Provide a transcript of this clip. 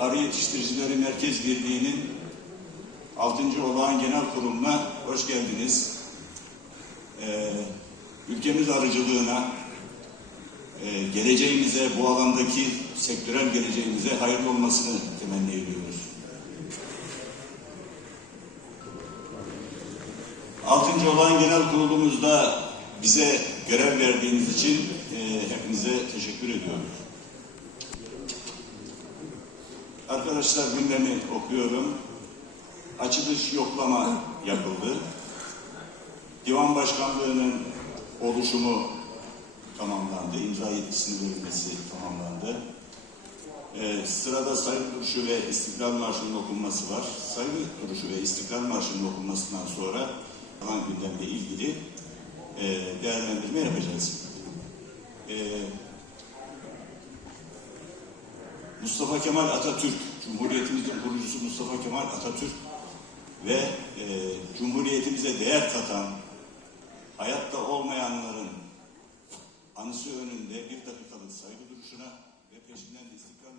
Arı Yetiştiricileri Merkez Birliği'nin 6. Olağan Genel Kurulu'na hoş geldiniz. Ee, ülkemiz arıcılığına, e, geleceğimize, bu alandaki sektörel geleceğimize hayırlı olmasını temenni ediyoruz. 6. Olağan Genel Kurulumuzda bize görev verdiğiniz için e, hepinize teşekkür ediyoruz. Arkadaşlar gündemi okuyorum. Açılış yoklama yapıldı. Divan Başkanlığı'nın oluşumu tamamlandı. İmza yetkisinin verilmesi tamamlandı. Ee, sırada saygı duruşu ve istiklal marşının okunması var. Saygı duruşu ve istiklal marşının okunmasından sonra kalan gündemle ilgili e, değerlendirme yapacağız. E, Mustafa Kemal Atatürk, Cumhuriyetimizin kurucusu Mustafa Kemal Atatürk ve e, Cumhuriyetimize değer katan, hayatta olmayanların anısı önünde bir dakikalık saygı duruşuna ve peşinden de istiklal